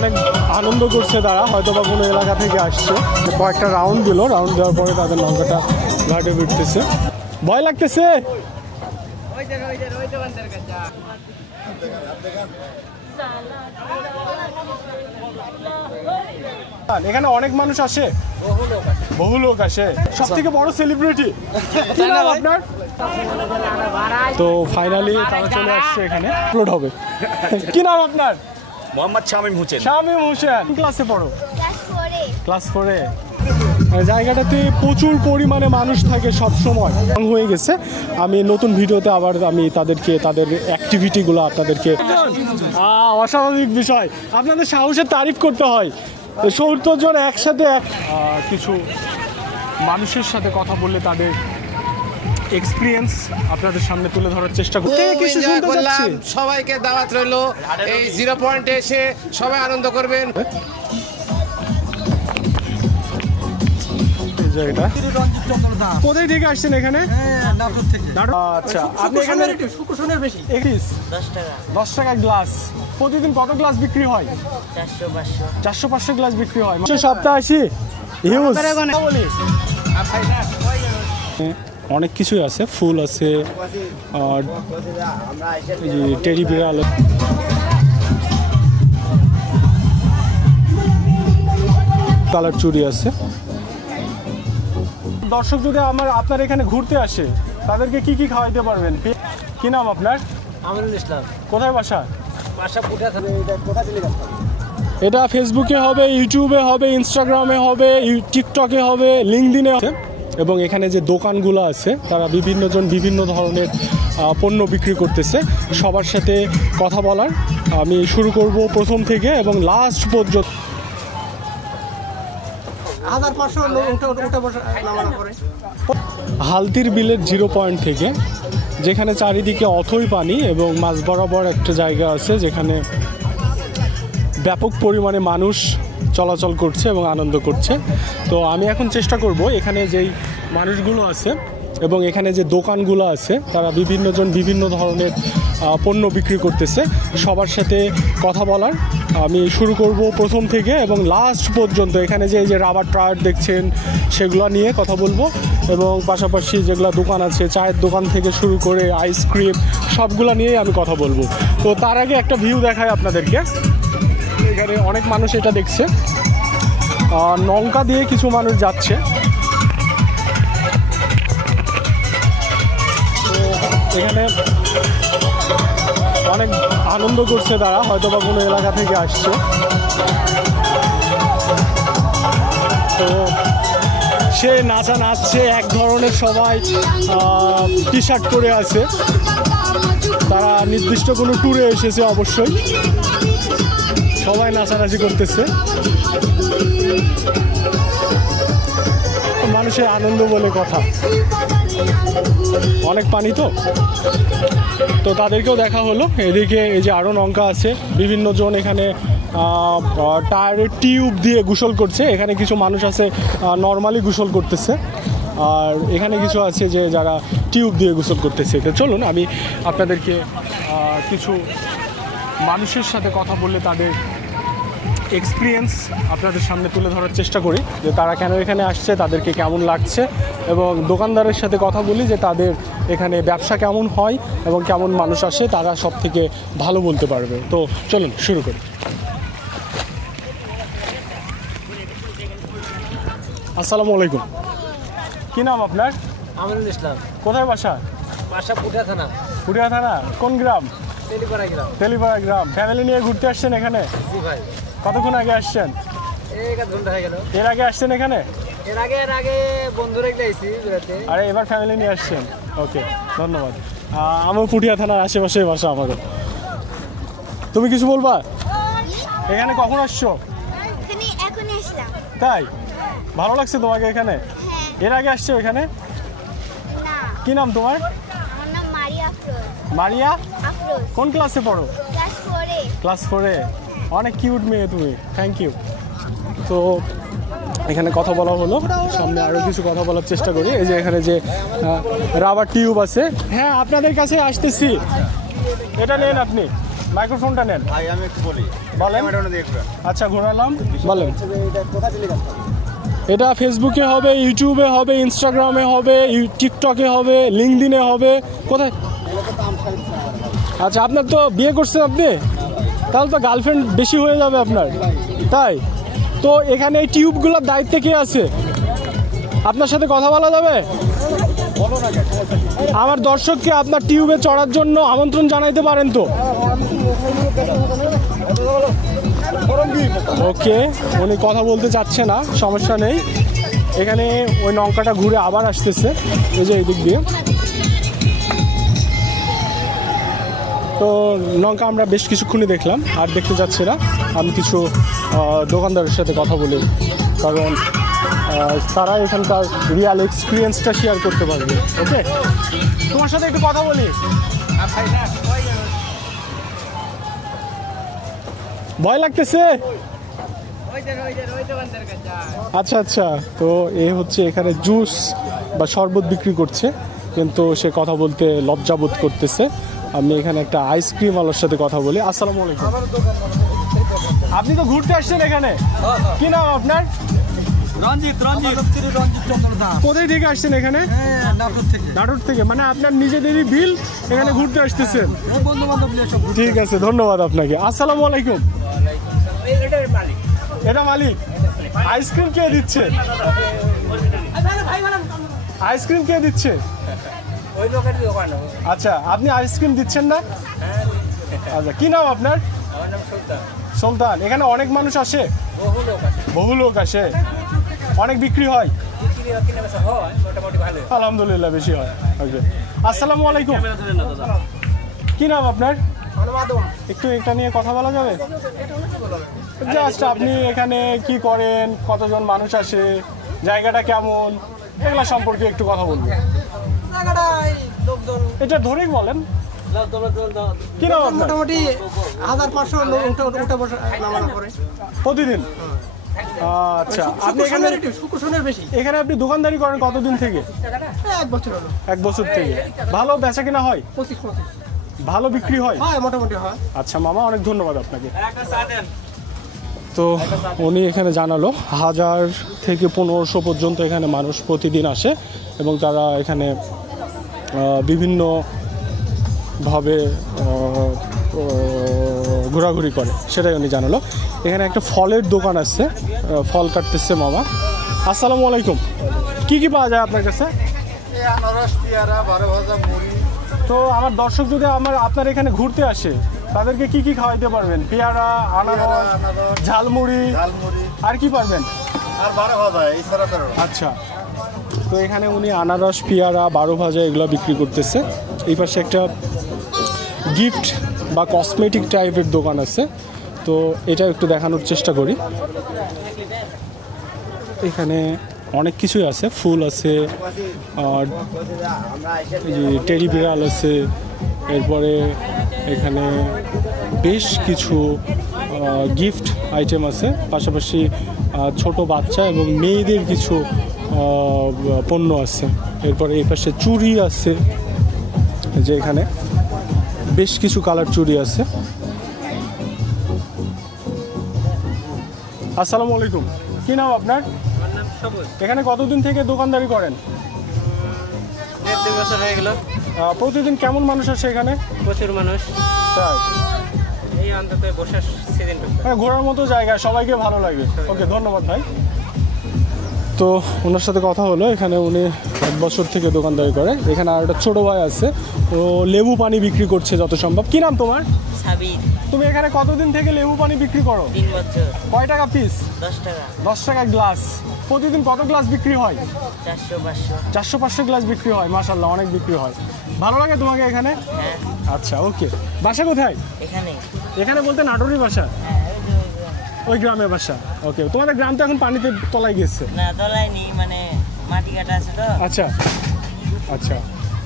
অনেক আনন্দ করছে তারা, হয়তো বা কোনো এলাকা থেকে আসছে। কয়েকটা রাউন্ড দিল, রাউন্ড দেওয়ার পরে তাদের নৌকাটা ঘাটে ফিরতেছে। ভয় লাগতেছে? এখানে অনেক মানুষ আসে, বহু লোক আসে। সব থেকে বড় সেলিব্রিটি কি নাম আপনার? তো ফাইনালি তারা চলে আসছে এখানে, আপলোড হবে। কি নাম আপনার? মোহাম্মদ শামীম হোসেন। শামীম হোসেন। ক্লাসে পড়ো? ক্লাস 4-এ। জায়গাটাতে প্রচুর পরিমাণে মানুষ থাকে সব সময়। হয়ে গেছে, আমি নতুন ভিডিওতে আবার আমি তাদেরকে তাদের অ্যাক্টিভিটিগুলো আপনাদেরকে অস্বাভাবিক বিষয়, আপনাদের সাহসের তারিফ করতে হয়। 70 জন একসাথে কিছু মানুষের সাথে কথা বললে তাদের এক্সপিরিয়েন্স আপনাদের সামনে তুলে ধরার চেষ্টা করতে কিছু শুনতে যাচ্ছি। সবাইকে দাওয়াত রইল এই 0 পয়েন্টে এসে সবাই আনন্দ করবেন। কোথায় থেকে আসছেন এখানে? আচ্ছা, আপনি এখানে 10 টাকা গ্লাস। প্রতিদিন কত গ্লাস বিক্রি হয়? 400-500 গ্লাস বিক্রি হয় সপ্তাহে। আসি হিউজ অনেক কিছুই আছে, ফুল আছে, টেডি বিড়াল, কালার চুড়ি আছে। দর্শক যদি আপনার এখানে ঘুরতে আসে তাদেরকে কি কি খাওয়াইতে পারবেন? কি নাম আপনার? আমিনুল ইসলাম। কোথায় বাসা? বাসা পুঠিয়া থানা। এটা ফেসবুকে হবে, ইউটিউবে হবে, ইনস্টাগ্রামে হবে, টিকটকে হবে, লিঙ্কডিনে হবে। এবং এখানে যে দোকানগুলো আছে তারা বিভিন্ন জন বিভিন্ন ধরনের পণ্য বিক্রি করতেছে। সবার সাথে কথা বলার আমি শুরু করব প্রথম থেকে এবং লাস্ট পর্যন্ত। 1500 হালতির বিলের 0 পয়েন্ট থেকে, যেখানে চারিদিকে অথই পানি এবং মাঝ বরাবর একটা জায়গা আছে যেখানে ব্যাপক পরিমাণে মানুষ চলাচল করছে এবং আনন্দ করছে। তো আমি এখন চেষ্টা করব এখানে যেই মানুষগুলো আছে এবং এখানে যে দোকানগুলো আছে তারা বিভিন্ন জন বিভিন্ন ধরনের পণ্য বিক্রি করতেছে, সবার সাথে কথা বলার আমি শুরু করব প্রথম থেকে এবং লাস্ট পর্যন্ত। এখানে যে এই যে রাবার টায়ার দেখছেন সেগুলো নিয়ে কথা বলবো এবং পাশাপাশি যেগুলো দোকান আছে, চায়ের দোকান থেকে শুরু করে আইসক্রিম, সবগুলো নিয়েই আমি কথা বলবো। তো তার আগে একটা ভিউ দেখাই আপনাদেরকে। এখানে অনেক মানুষ এটা দেখছে, নৌকা দিয়ে কিছু মানুষ যাচ্ছে। তো এখানে অনেক আনন্দ করছে তারা, হয়তো বা কোনো এলাকা থেকে আসছে। তো সে নাচা নাচছে, এক ধরনের সবাই টি শার্ট পরে আছে, তারা নির্দিষ্ট কোনো ট্যুরে এসেছে অবশ্যই। সবাই নাচানাচি করতেছে, মানুষের আনন্দ বলে কথা। অনেক পানি তো তাদেরকেও দেখা হলো। এদিকে এই যে আরও নৌকা আছে, বিভিন্ন জন এখানে টায়ারের টিউব দিয়ে গোসল করছে। এখানে কিছু মানুষ আছে নর্মালি গোসল করতেছে, আর এখানে কিছু আছে যে যারা টিউব দিয়ে গোসল করতেছে। তো চলুন আমি আপনাদেরকে কিছু মানুষের সাথে কথা বললে তাদের এক্সপিরিয়েন্স আপনাদের সামনে তুলে ধরার চেষ্টা করি, যে তারা কেন এখানে আসছে, তাদেরকে কেমন লাগছে, এবং দোকানদারের সাথে কথা বলি যে তাদের এখানে ব্যবসা কেমন হয় এবং কেমন মানুষ আসে, তারা সব থেকে ভালো বলতে পারবে। তো চলুন শুরু করি। আসসালামু আলাইকুম। কি নাম আপনার? আমিনুল ইসলাম। কোথায় বাসা? বাসা পুঠিয়া থানা। পুঠিয়া থানা? কোন গ্রাম? তেলিপাড়া গ্রাম। তেলিপাড়া গ্রাম। ফ্যামিলি নিয়ে ঘুরতে আসছেন এখানে? জি ভাই। কতক্ষণ আগে আসছেন? এক ঘন্টা হয়ে গেল। এর আগে আসছেন এখানে? এর আগে বন্ধুরা গেছি বেড়াতে। আরে এবার ফ্যামিলি নিয়ে আসছেন, ওকে, ধন্যবাদ। আমার পুঠিয়া থানার আশেপাশে বাসা আমারও। তুমি কিছু বলবা? এখানে কখন আসছো? এখনই আসলাম। তাই? ভালো লাগছে তোমাকে এখানে? এর আগে আসছো এখানে? না। কি নাম তোমার? আমার নাম মারিয়া আফরোজ। মারিয়া আফরোজ। কোন ক্লাসে পড়ো? ক্লাস 4-এ। ক্লাস 4-এ। অনেক কিউট মেয়ে তুমি, থ্যাংক ইউ। তো এখানে কথা বলা হলো, সামনে আরও কিছু কথা বলার চেষ্টা করি। এই যে এখানে যে রাবার টিউব আছে, হ্যাঁ আপনাদের কাছে আসতেছি, এটা নেন আপনি। মাইক্রোফোনটা নেন। ভাই আমি একটু বলি, বলেন। ক্যামেরাটা দিয়ে একটু। আচ্ছা ঘোরালাম, বলেন। এটা ফেসবুকে হবে, ইউটিউবে হবে, ইনস্টাগ্রামে হবে, টিকটকে হবে, লিঙ্কডিনে হবে, কোথায়? আচ্ছা আপনার তো বিয়ে করছেন আপনি, তাহলে তো গার্লফ্রেন্ড বেশি হয়ে যাবে আপনার, তাই তো এখানে এই টিউবগুলোর দায়িত্বে কে আছে? আপনার সাথে কথা বলা যাবে? আমার দর্শককে আপনার টিউবে চড়ার জন্য আমন্ত্রণ জানাইতে পারেন তো? ওকে, উনি কথা বলতে চাচ্ছে না, সমস্যা নেই। এখানে ওই নৌকাটা ঘুরে আবার আসতেছে, এই যে এই দিক দিয়ে। তো নৌকা আমরা বেশ কিছুক্ষণই দেখলাম, আর দেখতে যাচ্ছি না। আমি কিছু দোকানদারের সাথে কথা বলি, কারণ তারা এখানকার রিয়াল এক্সপিরিয়েন্সটা শেয়ার করতে পারবে। ওকে, তোমার সাথে একটু কথা বলি। ভয় লাগতেছে? আচ্ছা আচ্ছা, তো এ হচ্ছে এখানে জুস বা শরবত বিক্রি করছে, কিন্তু সে কথা বলতে লজ্জাবোধ করতেছে। আমি এখানে একটা আইসক্রিম ওয়ালার সাথে কথা বলি। আসসালামু আলাইকুম। আপনি তো ঘুরতে আসছেন এখানে, কি নাম আপনার? রঞ্জিত চন্দ্রদা। কোথায় থেকে আসছেন এখানে? নাটোর থেকে। মানে আপনার নিজেদেরই বিল, এখানে ঘুরতে আসতেছেন? বন্ধু বান্ধব নিয়ে সব। ঠিক আছে, ধন্যবাদ আপনাকে। আসসালামু আলাইকুম। এটা মালিক। আইসক্রিম কে দিচ্ছে? আইসক্রিম কে দিচ্ছে? ওই লোকের দোকান। আচ্ছা, আপনি আইসক্রিম দিচ্ছেন না? আচ্ছা, কি নাম আপনার? আমার নাম সুলতান। সুলতান। এখানে অনেক মানুষ আসে? বহু লোক আছে। বহু লোক আসে। অনেক বিক্রি হয়? বিক্রি কিনা বেচা হয় মোটামুটি ভালো। আলহামদুলিল্লাহ, বেশি হয়। ওকে, আসসালামু আলাইকুম। কি নাম আপনার? একটু এটা নিয়ে কথা বলা যাবে? জাস্ট আপনি এখানে কি করেন, কতজন মানুষ আসে, জায়গাটা কেমন, এগুলা সম্পর্কে একটু কথা বলবেন। এটা ধরেই বলেন। কি নাম আপনার? মোটামুটি 1500 লোক উঠা বসা নামানো করে প্রতিদিন? আচ্ছা, আপনি এখানে শুক্রশনের বেশি। এখানে আপনি দোকানদারি করেন কতদিন থেকে? 1 বছর হলো। 1 বছর থেকে। ভালো বেচা কিনা হয়? 25 ভালো বিক্রি হয়? হয়, মোটামুটি হয়। আচ্ছা মামা, অনেক ধন্যবাদ আপনাকে। তো উনি এখানে জানালো 1000 থেকে 1500 পর্যন্ত এখানে মানুষ প্রতিদিন আসে, এবং তারা এখানে বিভিন্নভাবে ঘোরাঘুরি করে, সেটাই উনি জানালো। এখানে একটা ফলের দোকান আছে, ফল কাটতেছে মামা। আসসালামু আলাইকুম। কি কি পাওয়া যায় আপনার কাছে? আনারস, পেয়ারা, 12 ভাজা মুড়ি। তো আমার দর্শক যদি আপনার এখানে ঘুরতে আসে, তাদেরকে কি কি খাওয়াইতে পারবেন? পেয়ারা, আনারস, ঝালমুড়ি, আর কি পারবেন? আর 12 ভাজা, এই ছাড়া। আচ্ছা, তো এখানে উনি আনারস, পেয়ারা, 12 ভাজা এগুলো বিক্রি করতেছে। এই পাশে একটা গিফট বা কসমেটিক টাইপের দোকান আছে, তো এটা একটু দেখানোর চেষ্টা করি। এখানে অনেক কিছুই আছে, ফুল আছে, আর টেডি বিড়াল আছে, এরপরে এখানে বেশ কিছু গিফট আইটেম আছে, পাশাপাশি ছোট বাচ্চা এবং মেয়েদের কিছু পণ্য আছে। এরপরে এই পাশে চুড়ি আছে, যে এখানে বেশ কিছু কালার চুড়ি আছে। আসসালামু আলাইকুম। কি নাম আপনার? আমার নাম সবুজ। এখানে কতদিন থেকে দোকানদারি করেন? 1-2 বছর হয়ে গেল। প্রতিদিন কেমন মানুষ আসে এখানে? প্রচুর মানুষ। তাই? এই অন্তত বসার সিজন। ঘোরার মতো জায়গা, সবাইকে ভালো লাগে। ওকে, ধন্যবাদ ভাই। তো ওনার সাথে কথা হলো, এখানে উনি 1 বছর থেকে দোকানদারি করে। এখানে আর একটা ছোটো ভাই আছে, ও লেবু পানি বিক্রি করছে যত সম্ভব। কি নাম তোমার? সাবির। তুমি এখানে কতদিন থেকে লেবু পানি বিক্রি করো? 3 বছর। কয় টাকা পিস? 10 টাকা। 10 টাকা গ্লাস। প্রতিদিন কত গ্লাস বিক্রি হয়? 400-500। 400-500 গ্লাস বিক্রি হয়। মাশাআল্লাহ, অনেক বিক্রি হয়। ভালো লাগে তোমাকে এখানে? হ্যাঁ। আচ্ছা, ওকে। বাসা কোথায়? এখানে। এখানে বলতে নাটোরের বাসা? হ্যাঁ, ওই গ্রামের বাসা। ওকে, তোমাদের গ্রাম তো এখন পানিতে তলায় গেছে? না, তলায়নি, মানে মাটি কাটা আছে তো। আচ্ছা আচ্ছা,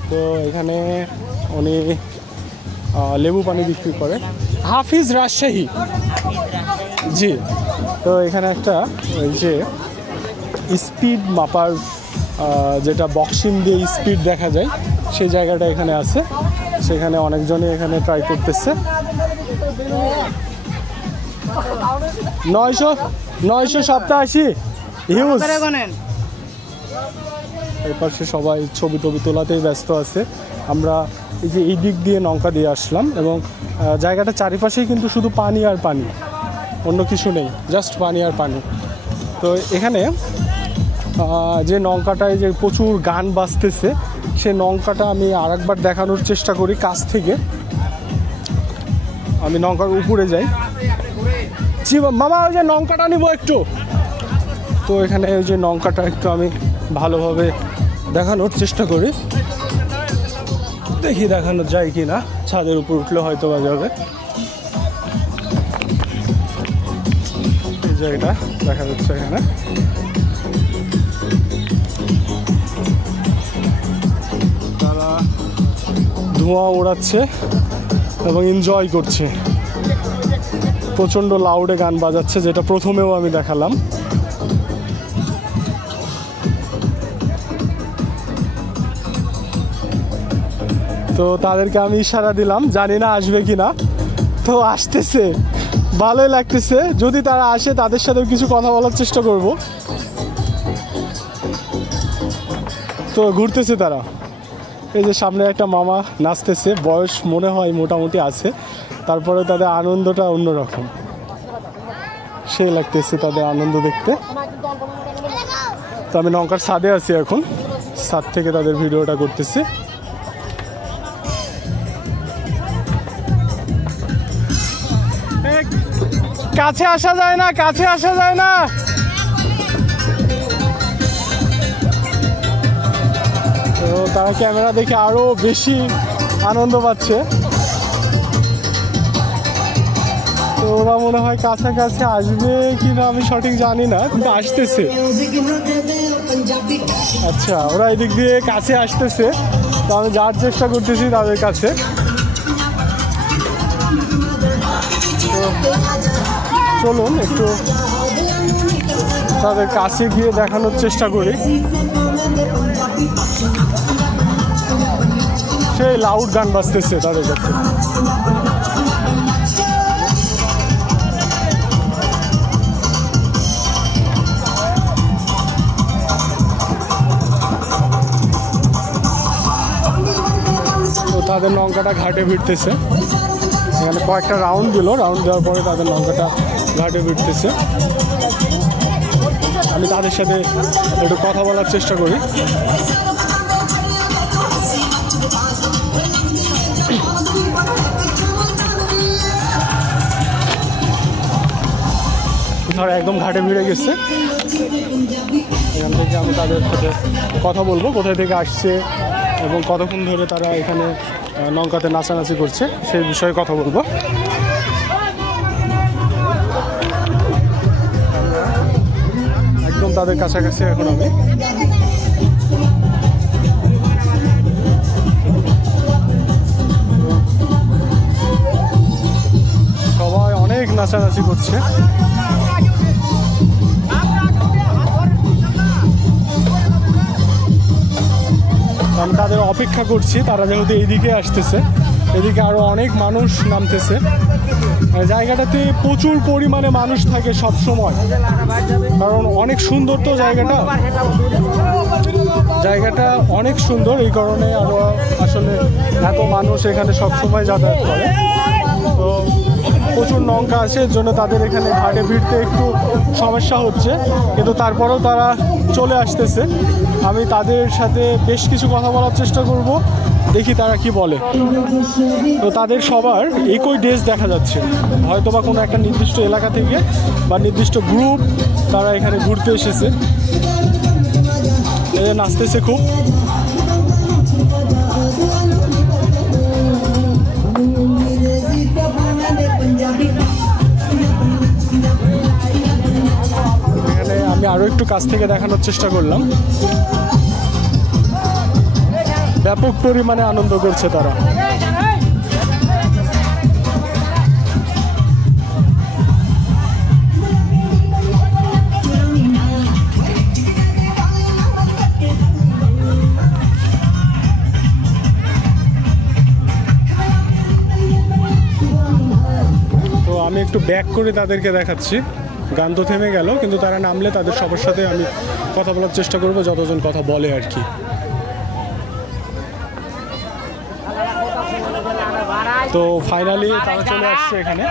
তো এখানে উনি লেবু পানি বিক্রি করে। হাফিজ রাজশাহী। জি, তো এখানে একটা ওই যে স্পিড মাপার, যেটা বক্সিং দিয়ে স্পিড দেখা যায়, সেই জায়গাটা এখানে আছে। সেখানে অনেকজনই এখানে ট্রাই করতেছে। 987 হিউজ। এই পাশে সবাই ছবি টবি তোলাতেই ব্যস্ত আছে। আমরা এই যে এই দিক দিয়ে নৌকা দিয়ে আসলাম এবং জায়গাটা চারিপাশেই কিন্তু শুধু পানি আর পানি, অন্য কিছু নেই, জাস্ট পানি আর পানি। তো এখানে যে নৌকাটায় যে প্রচুর গান বাজতেছে, সে নৌকাটা আমি আরেকবার দেখানোর চেষ্টা করি কাছ থেকে। আমি নৌকার উপরে যাই। জি মামা, ওই যে নৌকাটা নিব একটু। তো এখানে ওই যে নৌকাটা একটু আমি ভালোভাবে দেখানোর চেষ্টা করি, দেখি দেখানো যায় কি না। ছাদের উপর উঠলে হয়তো বা যাবে। এই জায়গাটা দেখা যাচ্ছে এখানে। তারা ধোঁয়া ওড়াচ্ছে এবং এনজয় করছে। প্রচণ্ড লাউডে গান বাজাচ্ছে, যেটা প্রথমেও আমি দেখালাম। তো তাদেরকে আমি ইশারা দিলাম, জানি না আসবে কিনা। তো আসতেছে, ভালোই লাগতেছে। যদি তারা আসে তাদের সাথেও কিছু কথা বলার চেষ্টা করব। তো ঘুরতেছে তারা। এই যে সামনে একটা মামা নাচতেছে, বয়স মনে হয় মোটামুটি আছে, তারপরে তাদের আনন্দটা অন্যরকম। সেই লাগতেছে তাদের আনন্দ দেখতে। তো আমি নৌকার ছাদে আছি এখন, ছাদ থেকে তাদের ভিডিওটা করতেছি। কাছে আসা যায় না, কাছে আসা যায় না। তো তারা ক্যামেরা দেখে আরো বেশি আনন্দ পাচ্ছে। তো ওরা মনে হয় কাছাকাছি আসবে কিনা আমি সঠিক জানি না, কিন্তু আসতেছে। আচ্ছা, ওরা এদিক দিয়ে কাছে আসতেছে। তো আমি যাওয়ার চেষ্টা করতেছি তাদের কাছে। তো চলুন একটু তাদের কাছে গিয়ে দেখানোর চেষ্টা করি। সেই লাউড গান বাজতেছে তাদের কাছে। তো তাদের নৌকাটা ঘাটে ভিড়তেছে। এখানে কয়েকটা রাউন্ড দিল, রাউন্ড দেওয়ার পরে তাদের নৌকাটা ঘাটে ভিড়তেছে। আমি তাদের সাথে একটু কথা বলার চেষ্টা করি। তারা একদম ঘাটে ভিড়ে গেছে। এখান থেকে আমি তাদের সাথে কথা বলবো, কোথায় থেকে আসছে এবং কতক্ষণ ধরে তারা এখানে নৌকাতে নাচানাচি করছে সেই বিষয়ে কথা বলবো। একদম তাদের কাছাকাছি এখন আমি। সবাই অনেক নাচানাচি করছে। আমি তাদের অপেক্ষা করছি, তারা যেহেতু এইদিকে আসতেছে, এদিকে আরো অনেক মানুষ নামতেছে। জায়গাটাতে প্রচুর পরিমাণে মানুষ থাকে সব সময়, কারণ অনেক সুন্দর তো জায়গাটা। জায়গাটা অনেক সুন্দর, এই কারণে আরো আসলে এত মানুষ এখানে সব সময় যাতায়াত করে। তো প্রচুর নৌকা আছে, এর জন্য তাদের এখানে ঘাটে ভিড়তে একটু সমস্যা হচ্ছে, কিন্তু তারপরেও তারা চলে আসতেছে। আমি তাদের সাথে বেশ কিছু কথা বলার চেষ্টা করব, দেখি তারা কি বলে। তো তাদের সবার একই ড্রেস দেখা যাচ্ছে, হয়তো বা কোনো একটা নির্দিষ্ট এলাকা থেকে বা নির্দিষ্ট গ্রুপ তারা এখানে ঘুরতে এসেছে। এদের নাচতেছে খুব। এখানে আমি আরো একটু কাছ থেকে দেখানোর চেষ্টা করলাম। ব্যাপক পরিমাণে আনন্দ করছে তারা। ব্যাক করে তাদেরকে দেখাচ্ছি। গান তো থেমে গেল, কিন্তু তারা নামলে তাদের সবার সাথে আমি কথা বলার চেষ্টা করব, যতজন কথা বলে আর কি। তো ফাইনালি তারা চলে আসছে এখানে,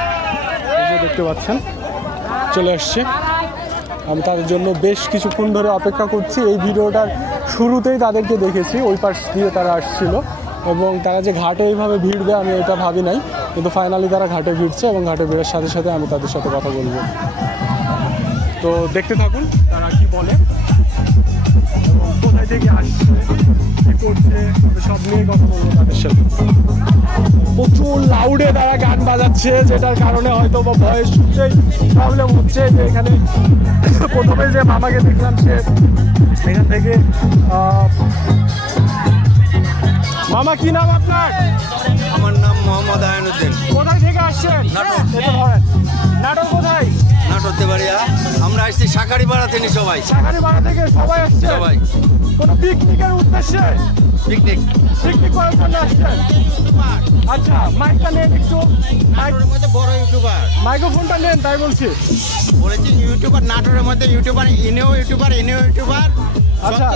এই যে দেখতে পাচ্ছেন চলে আসছে। আমি তাদের জন্য বেশ কিছুক্ষণ ধরে অপেক্ষা করছি। এই ভিডিওটার শুরুতেই তাদেরকে দেখেছি, ওই পাশ দিয়ে তারা আসছিল এবং তারা যে ঘাটে এইভাবে ভিড়বে আমি এটা ভাবি নাই, কিন্তু ফাইনালি তারা ঘাটে ভিড়ছে এবং ঘাটে ভিড়ার সাথে সাথে আমি তাদের সাথে কথা বলবো। তো দেখতে থাকুন তারা কি বলে এবং কোথায় থেকে আসছে, কি করছে, সব নিয়ে কথা বলবো তাদের সাথে। প্রচুর লাউডে তারা গান বাজাচ্ছে, যেটার কারণে হয়তো বা ভয়েস শুনতেই প্রবলেম হচ্ছে। যে এখানে প্রথমে যে মামাকে দেখলাম, সে এখান থেকে মামা কি নাম আপনার? আমার নাম মোহাম্মদ আয়নুদ্দিন। কোথায় থেকে আসছেন? নাটোর কোথায়? নাটোরতে বাড়িয়া। আমরা আসছি শাকারিপাড়া থেকে সবাই। শাকারিপাড়া থেকে সবাই আসছে? সবাই। কোনো পিকনিকের উদ্দেশ্যে? পিকনিক করার জন্য আসছেন? আচ্ছা, মাইকটা নেন একটু, নাটোরের মধ্যে বড় ইউটিউবার। মাইক্রোফোনটা নেন, তাই বলছি। বলেছি ইউটিউবার নাটোরের মধ্যে ইউটিউবার, ইনিও ইউটিউবার। আচ্ছা,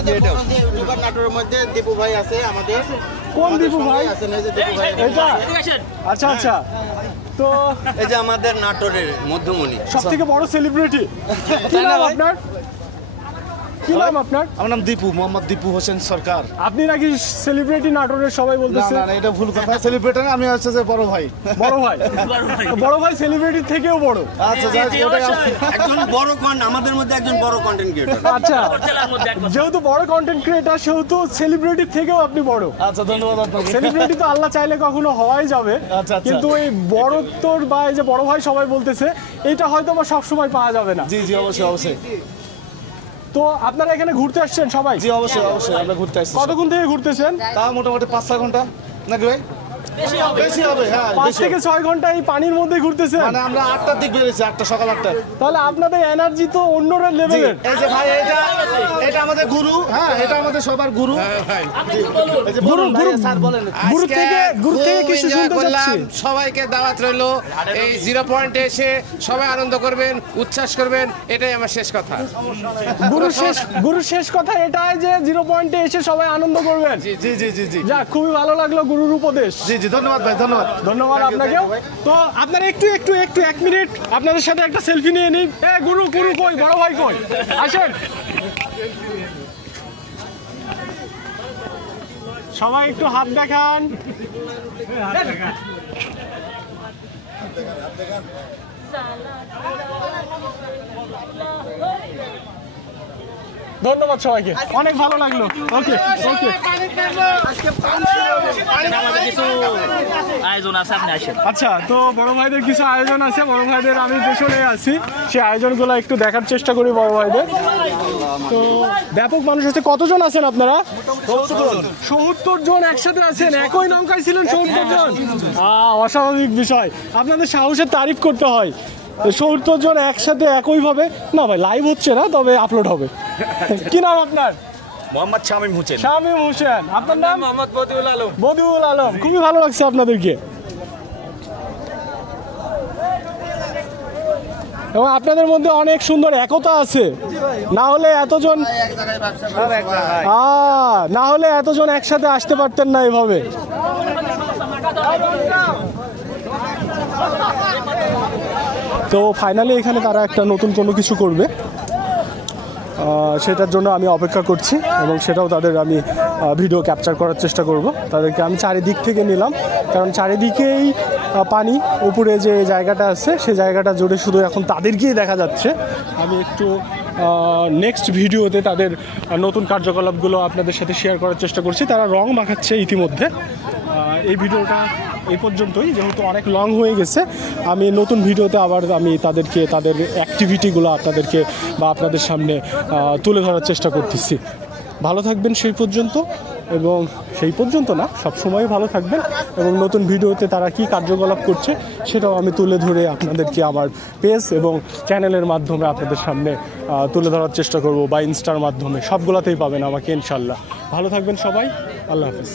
ইউটিউবার নাটোরের মধ্যে দীপু ভাই আছে আমাদের। কোন দীপু ভাই? আছেন এই যে দীপু ভাই। এটা? আচ্ছা আচ্ছা। তো এই যে আমাদের নাটোরের মধ্যমণি, সব থেকে বড় সেলিব্রিটি। কি নাম আপনার? কি নাম আপনার? আমার নাম দীপু, মোহাম্মদ দীপু হোসেন সরকার। আপনি নাকি সেলিব্রিটি নাটোরের সবাই বলতেছে? না, এটা ভুল কথা। সেলিব্রিটি না, আমি হচ্ছে যে বড় ভাই। বড় ভাই? বড় ভাই সেলিব্রিটির থেকেও বড়? আচ্ছা, একজন বড় আমাদের মধ্যে একজন বড় কন্টেন্ট ক্রিয়েটর। আচ্ছা, যেহেতু বড় কন্টেন্ট ক্রিয়েটর সেহেতু সেলিব্রিটির থেকেও আপনি বড়। আচ্ছা, ধন্যবাদ আপনাকে। সেলিব্রিটি তো আল্লাহ চাইলে কখনো হওয়াই যাবে, আচ্ছা। কিন্তু এই বড়ত্বর বা এই যে বড় ভাই সবাই বলতেছে, এটা হয়তো বা সবসময় পাওয়া যাবে না। জি, অবশ্যই। তো আপনারা এখানে ঘুরতে আসছেন সবাই? জি, অবশ্যই আমরা ঘুরতে আসছি। কতক্ষণ থেকে ঘুরতেছেন? তা মোটামুটি 5-6 ঘন্টা নাকি ভাই? বেশি হবে, হ্যাঁ। 5 থেকে 6 ঘন্টা এই পানির মধ্যে ঘুরতেছেন? মানে আমরা 8টার দিক বেরিয়েছি, সকাল 8টায়। তাহলে আপনাদের এনার্জি তো অন্য লেভেলের। এই যে ভাই, এটা আমাদের গুরু। হ্যাঁ, এটা আমাদের সবার গুরু। গুরু থেকে কিছু শুনতে চাচ্ছি। সবাইকে দাওয়াত রইলো, এই 0 পয়েন্টে এসে সবাই আনন্দ করবেন, উচ্ছ্বাস করবেন, এটাই আমার শেষ কথা। গুরুর শেষ কথা এটাই যে 0 পয়েন্টে এসে সবাই আনন্দ করবেন। জি। যাক, খুবই ভালো লাগলো গুরুর উপদেশ। জি, ধন্যবাদ ভাই, ধন্যবাদ আপনাকেও। তো আপনারা একটু 1 মিনিট আপনাদের সাথে একটা সেলফি নিয়ে নিন। গুরু কই, বড় ভাই কই? আসেন সবাই, একটু হাত দেখান। ধন্যবাদ সবাইকে, অনেক ভালো লাগলো। ওকে। আচ্ছা, তো বড় ভাইদের কিছু আয়োজন আছে, বড় ভাইদের আমি পেছনে আছি, সেই আয়োজনগুলো একটু দেখার চেষ্টা করি বড় ভাইদের। তো ব্যাপক মানুষ আছে। কতজন আছেন আপনারা? 70 জন একসাথে আছেন, একই নৌকায় ছিলেন 70 জন। অস্বাভাবিক বিষয়, আপনাদের সাহসের তারিফ করতে হয়। 70 জন একসাথে একইভাবে, না ভাই লাইভ হচ্ছে না, তবে আপলোড হবে। কি নাম আপনার? মোহাম্মদ শামীম হোসেন। শামীম হোসেন। আপনার নাম? মোহাম্মদ বদিউল আলম। বদিউল আলম। খুবই ভালো লাগছে আপনাদেরকে এবং আপনাদের মধ্যে অনেক সুন্দর একতা আছে। না হলে এতজন একসাথে আসতে পারতেন না এভাবে। তো ফাইনালি এখানে তারা একটা নতুন কোনো কিছু করবে, সেটার জন্য আমি অপেক্ষা করছি এবং সেটাও তাদের আমি ভিডিও ক্যাপচার করার চেষ্টা করব। তাদেরকে আমি চারিদিক থেকে নিলাম, কারণ চারিদিকেই পানি, উপরে যে জায়গাটা আছে সেই জায়গাটা জুড়ে শুধু এখন তাদেরকেই দেখা যাচ্ছে। আমি একটু নেক্সট ভিডিওতে তাদের নতুন কার্যকলাপগুলো আপনাদের সাথে শেয়ার করার চেষ্টা করছি। তারা রং মাখাচ্ছে ইতিমধ্যে। এই ভিডিওটা এই পর্যন্তই, যেহেতু অনেক লং হয়ে গেছে। আমি নতুন ভিডিওতে আবার আমি তাদেরকে তাদের অ্যাক্টিভিটিগুলো আপনাদেরকে বা আপনাদের সামনে তুলে ধরার চেষ্টা করতেছি। ভালো থাকবেন সেই পর্যন্ত, এবং সেই পর্যন্ত না, সবসময় ভালো থাকবেন এবং নতুন ভিডিওতে তারা কি কার্যকলাপ করছে সেটাও আমি তুলে ধরে আপনাদেরকে আমার পেজ এবং চ্যানেলের মাধ্যমে আপনাদের সামনে তুলে ধরার চেষ্টা করব, বা ইনস্টার মাধ্যমে, সবগুলোতেই পাবেন আমাকে ইনশাল্লাহ। ভালো থাকবেন সবাই, আল্লাহ হাফিজ।